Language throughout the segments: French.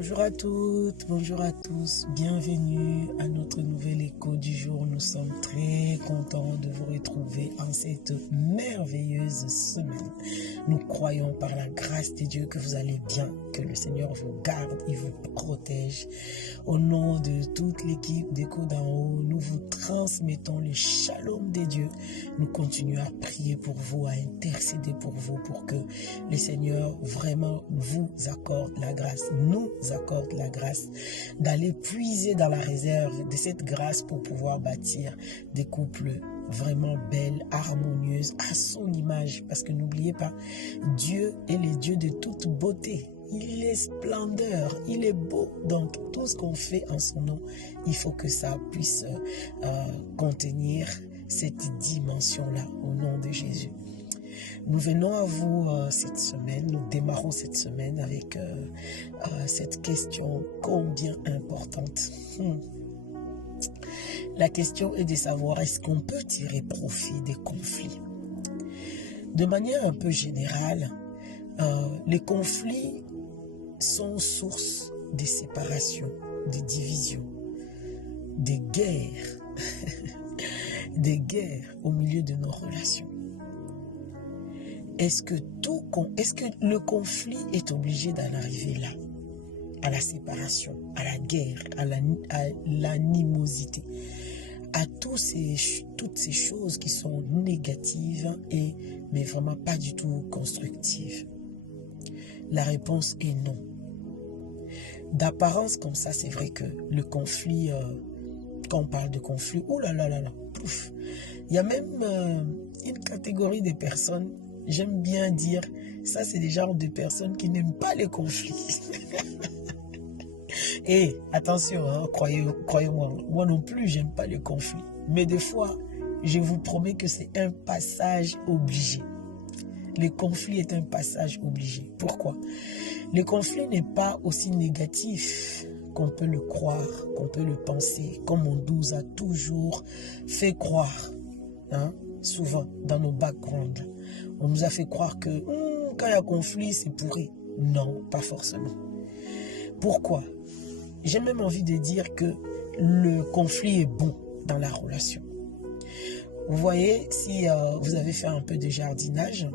Bonjour à toutes, bonjour à tous, bienvenue à notre nouvel écho du jour. Nous sommes très contents de vous retrouver en cette merveilleuse semaine. Nous croyons par la grâce de Dieu que vous allez bien, que le Seigneur vous garde et vous protège. Au nom de toute l'équipe d'Écho d'en haut, nous vous transmettons le shalom de Dieu. Nous continuons à prier pour vous, à intercéder pour vous, pour que le Seigneur vraiment vous accorde la grâce, nous accorde la grâce d'aller puiser dans la réserve de cette grâce pour pouvoir bâtir des couples vraiment belles, harmonieuses, à son image. Parce que n'oubliez pas, Dieu est le Dieu de toute beauté. Il est splendeur, il est beau. Donc tout ce qu'on fait en son nom, il faut que ça puisse contenir cette dimension-là au nom de Jésus. Nous venons à vous cette semaine, nous démarrons cette semaine avec cette question combien importante. La question est de savoir est-ce qu'on peut tirer profit des conflits. De manière un peu générale, les conflits sont source de séparation, de division, de guerres, des guerres au milieu de nos relations. Est-ce que le conflit est obligé d'en arriver là, à la séparation, à la guerre, à l'animosité, à toutes ces choses qui sont négatives mais vraiment pas du tout constructives? La réponse est non. D'apparence comme ça, c'est vrai que le conflit, quand on parle de conflit, pouf, il y a même une catégorie de personnes. J'aime bien dire, ça c'est des genres de personnes qui n'aiment pas les conflits. Et attention, hein, croyez-moi, moi non plus j'aime pas les conflits. Mais des fois, je vous promets que c'est un passage obligé. Le conflit est un passage obligé. Pourquoi? Le conflit n'est pas aussi négatif qu'on peut le croire, qu'on peut le penser, comme on nous a toujours fait croire, hein, souvent dans nos backgrounds. On nous a fait croire que quand il y a conflit, c'est pourri. Non, pas forcément. Pourquoi? J'ai même envie de dire que le conflit est bon dans la relation. Vous voyez, si vous avez fait un peu de jardinage,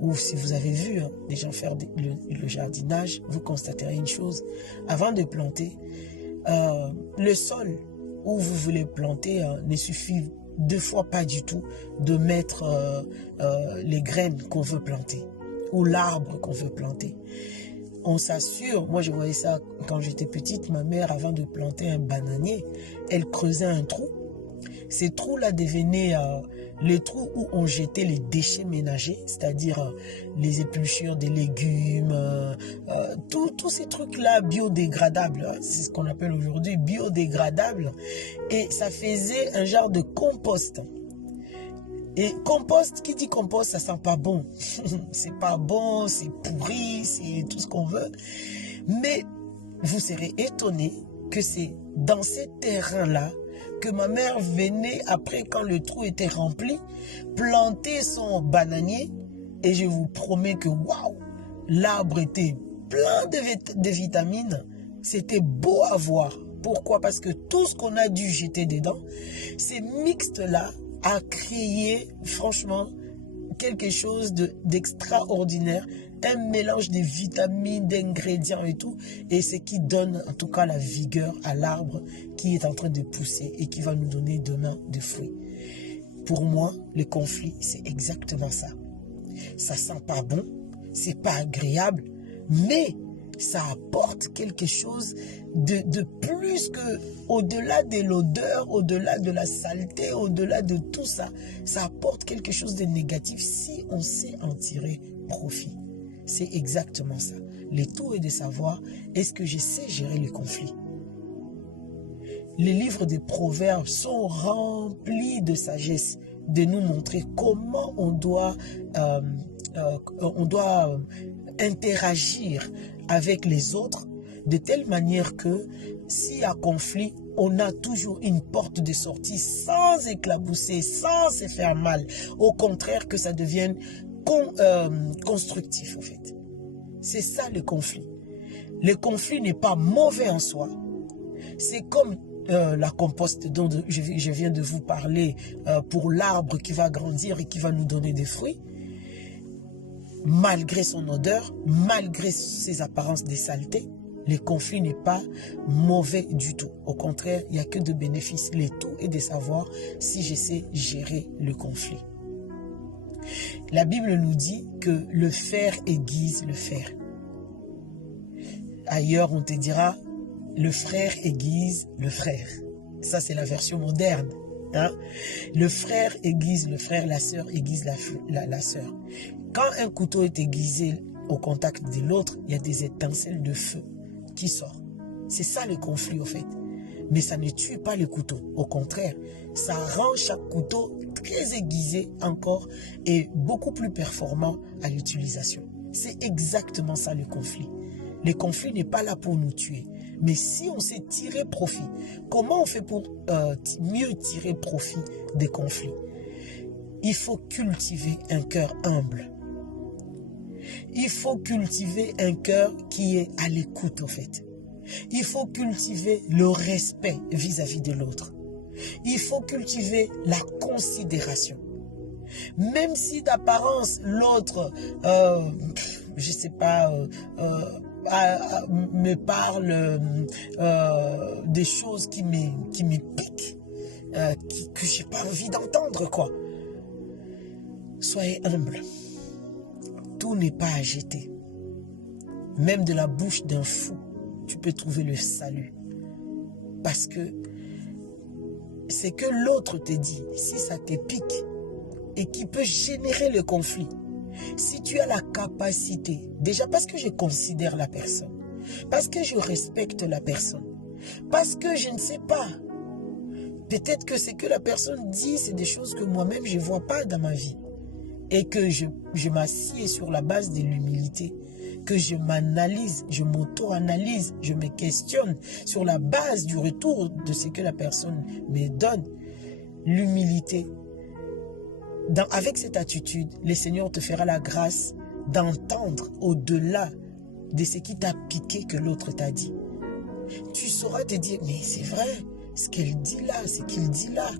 ou si vous avez vu des gens faire le jardinage, vous constaterez une chose. Avant de planter, le sol où vous voulez planter ne suffit deux fois pas du tout de mettre les graines qu'on veut planter ou l'arbre qu'on veut planter. On s'assure, moi je voyais ça quand j'étais petite, ma mère avant de planter un bananier, elle creusait un trou. Ces trous-là devenaient les trous où on jetait les déchets ménagers, c'est-à-dire les épluchures des légumes, tous ces trucs-là biodégradables, hein, c'est ce qu'on appelle aujourd'hui biodégradables, et ça faisait un genre de compost. Et compost, qui dit compost, ça sent pas bon. C'est pas bon, c'est pourri, c'est tout ce qu'on veut. Mais vous serez étonnés que c'est dans ces terrains-là que ma mère venait, après quand le trou était rempli, planter son bananier. Et je vous promets que waouh, l'arbre était plein de vitamines. C'était beau à voir. Pourquoi? Parce que tout ce qu'on a dû jeter dedans, ces mixtes-là a créé franchement quelque chose d'extraordinaire, un mélange de vitamines, d'ingrédients et tout, et c'est qui donne en tout cas la vigueur à l'arbre qui est en train de pousser et qui va nous donner demain des fruits. Pour moi, le conflit, c'est exactement ça. Ça sent pas bon, c'est pas agréable, mais ça apporte quelque chose de plus que, au-delà de l'odeur, au-delà de la saleté, au-delà de tout ça, ça apporte quelque chose de négatif si on sait en tirer profit. C'est exactement ça. Le tout est de savoir, est-ce que je sais gérer les conflits? Les livres des proverbes sont remplis de sagesse, de nous montrer comment on doit interagir avec les autres de telle manière que s'il y a conflit, on a toujours une porte de sortie sans éclabousser, sans se faire mal. Au contraire, que ça devienne constructif en fait. C'est ça le conflit. Le conflit n'est pas mauvais en soi. C'est comme la compost dont je viens de vous parler pour l'arbre qui va grandir et qui va nous donner des fruits. Malgré son odeur, malgré ses apparences de saleté, le conflit n'est pas mauvais du tout. Au contraire, il n'y a que de bénéfices. Le tout est de savoir si je sais gérer le conflit. La Bible nous dit que le fer aiguise le fer. Ailleurs, on te dira, le frère aiguise le frère. Ça, c'est la version moderne. Hein? Le frère aiguise le frère, la sœur aiguise la sœur. Quand un couteau est aiguisé au contact de l'autre, il y a des étincelles de feu qui sortent. C'est ça le conflit, au fait. Mais ça ne tue pas le couteau. Au contraire, ça rend chaque couteau très aiguisé encore et beaucoup plus performant à l'utilisation. C'est exactement ça le conflit. Le conflit n'est pas là pour nous tuer. Mais si on sait tirer profit, comment on fait pour mieux tirer profit des conflits? Il faut cultiver un cœur humble. Il faut cultiver un cœur qui est à l'écoute, en fait. Il faut cultiver le respect vis-à-vis de l'autre. Il faut cultiver la considération. Même si d'apparence, l'autre, je ne sais pas, me parle des choses qui me piquent, que je n'ai pas envie d'entendre, quoi. Soyez humble. Tout n'est pas à jeter. Même de la bouche d'un fou, tu peux trouver le salut. Parce que c'est que l'autre te dit, si ça te pique et qui peut générer le conflit, si tu as la capacité, déjà parce que je considère la personne, parce que je respecte la personne, parce que je ne sais pas, peut-être que ce que la personne dit, c'est des choses que moi-même je ne vois pas dans ma vie. Et que je m'assieds sur la base de l'humilité, que je m'analyse, je m'auto-analyse, je me questionne sur la base du retour de ce que la personne me donne. L'humilité. Avec cette attitude, le Seigneur te fera la grâce d'entendre au-delà de ce qui t'a piqué que l'autre t'a dit. Tu sauras te dire, mais c'est vrai, ce qu'elle dit là, ce qu'il dit là,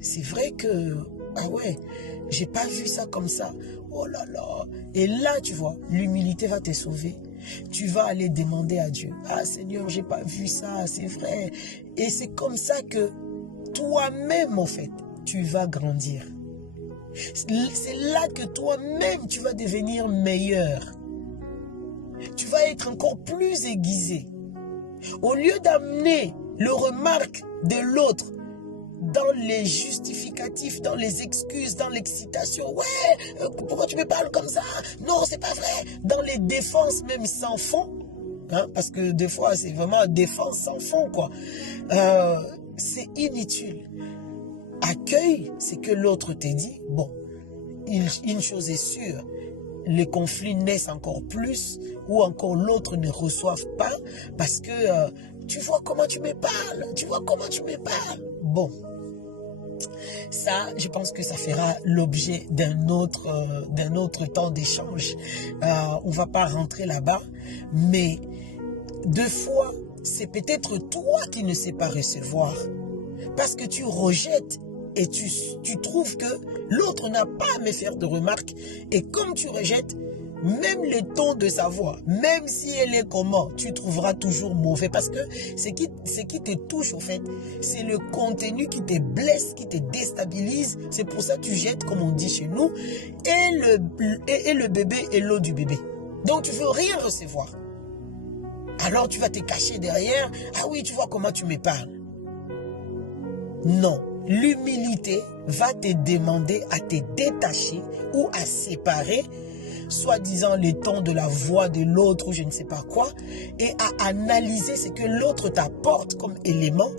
c'est vrai que, ah ouais, j'ai pas vu ça comme ça. Oh là là. Et là, tu vois, l'humilité va te sauver. Tu vas aller demander à Dieu. Ah Seigneur, j'ai pas vu ça, c'est vrai. Et c'est comme ça que toi-même, en fait, tu vas grandir. C'est là que toi-même, tu vas devenir meilleur. Tu vas être encore plus aiguisé. Au lieu d'amener le remarque de l'autre dans les justificatifs, dans les excuses, dans l'excitation. Ouais, pourquoi tu me parles comme ça? Non, c'est pas vrai. Dans les défenses même sans fond. Hein, parce que des fois, c'est vraiment défense sans fond, quoi. C'est inutile. Accueille ce que l'autre te dit. Bon, une chose est sûre. Les conflits naissent encore plus ou encore l'autre ne reçoive pas parce que tu vois comment tu me parles. Tu vois comment tu me parles. Bon. Ça, je pense que ça fera l'objet d'un autre temps d'échange. On ne va pas rentrer là-bas, mais deux fois, c'est peut-être toi qui ne sais pas recevoir. Parce que tu rejettes et tu trouves que l'autre n'a pas à me faire de remarques. Et comme tu rejettes, même le ton de sa voix, même si elle est comment, tu trouveras toujours mauvais. Parce que ce qui te touche, en fait, c'est le contenu qui te blesse, qui te déstabilise. C'est pour ça que tu jettes, comme on dit chez nous, et le bébé et l'eau du bébé. Donc, tu ne veux rien recevoir. Alors, tu vas te cacher derrière. Ah oui, tu vois comment tu me parles. Non. L'humilité va te demander à te détacher ou à séparer soi-disant les tons de la voix de l'autre ou je ne sais pas quoi, et à analyser ce que l'autre t'apporte comme élément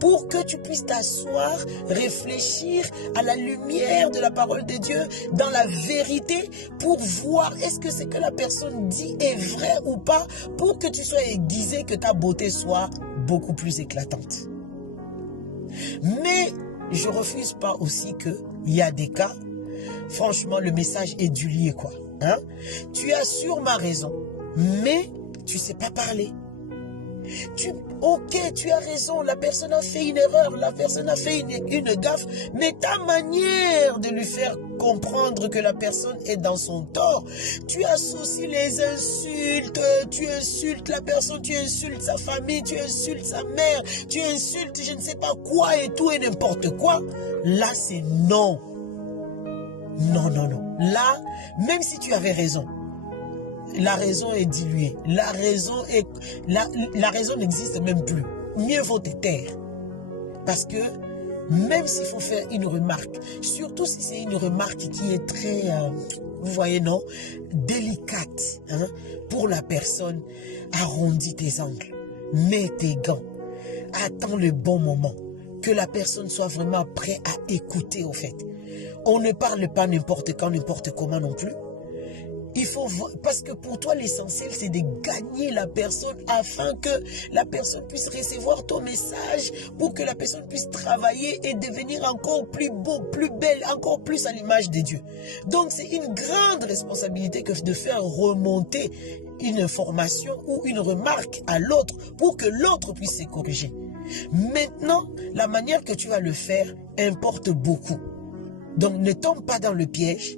pour que tu puisses t'asseoir, réfléchir à la lumière de la parole de Dieu, dans la vérité, pour voir est-ce que ce que la personne dit est vrai ou pas, pour que tu sois aiguisé, que ta beauté soit beaucoup plus éclatante. Mais je refuse pas aussi qu'il y a des cas, franchement, le message est du lié, quoi. Hein? Tu as sûrement raison, mais tu ne sais pas parler. Ok, tu as raison, la personne a fait une erreur, la personne a fait une gaffe, mais ta manière de lui faire comprendre que la personne est dans son tort, tu associes les insultes, tu insultes la personne, tu insultes sa famille, tu insultes sa mère, tu insultes je ne sais pas quoi et tout et n'importe quoi. Là, c'est non. Non, non, non. Là, même si tu avais raison, la raison est diluée. La raison n'existe même plus. Mieux vaut te taire. Parce que même s'il faut faire une remarque, surtout si c'est une remarque qui est très, vous voyez, non, délicate, hein, pour la personne, arrondis tes angles, mets tes gants, attends le bon moment, que la personne soit vraiment prête à écouter au fait. On ne parle pas n'importe quand, n'importe comment non plus. Il faut, parce que pour toi, l'essentiel, c'est de gagner la personne afin que la personne puisse recevoir ton message, pour que la personne puisse travailler et devenir encore plus beau, plus belle, encore plus à l'image de Dieu. Donc, c'est une grande responsabilité que de faire remonter une information ou une remarque à l'autre pour que l'autre puisse se corriger. Maintenant, la manière que tu vas le faire importe beaucoup. Donc, ne tombe pas dans le piège.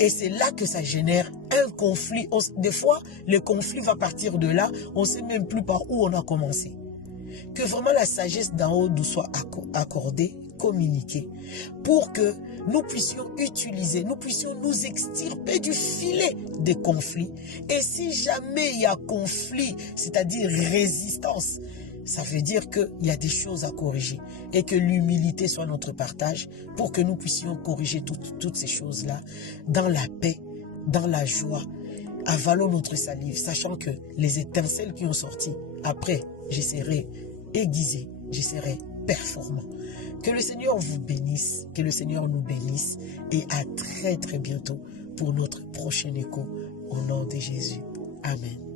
Et c'est là que ça génère un conflit. Des fois, le conflit va partir de là. On ne sait même plus par où on a commencé. Que vraiment la sagesse d'en haut nous soit accordée, communiquée, pour que nous puissions utiliser, nous puissions nous extirper du filet des conflits. Et si jamais il y a conflit, c'est-à-dire résistance, ça veut dire qu'il y a des choses à corriger et que l'humilité soit notre partage pour que nous puissions corriger toutes ces choses-là dans la paix, dans la joie. Avalons notre salive, sachant que les étincelles qui ont sorti, après, je serai aiguisé, je serai performant. Que le Seigneur vous bénisse, que le Seigneur nous bénisse et à très très bientôt pour notre prochain écho au nom de Jésus. Amen.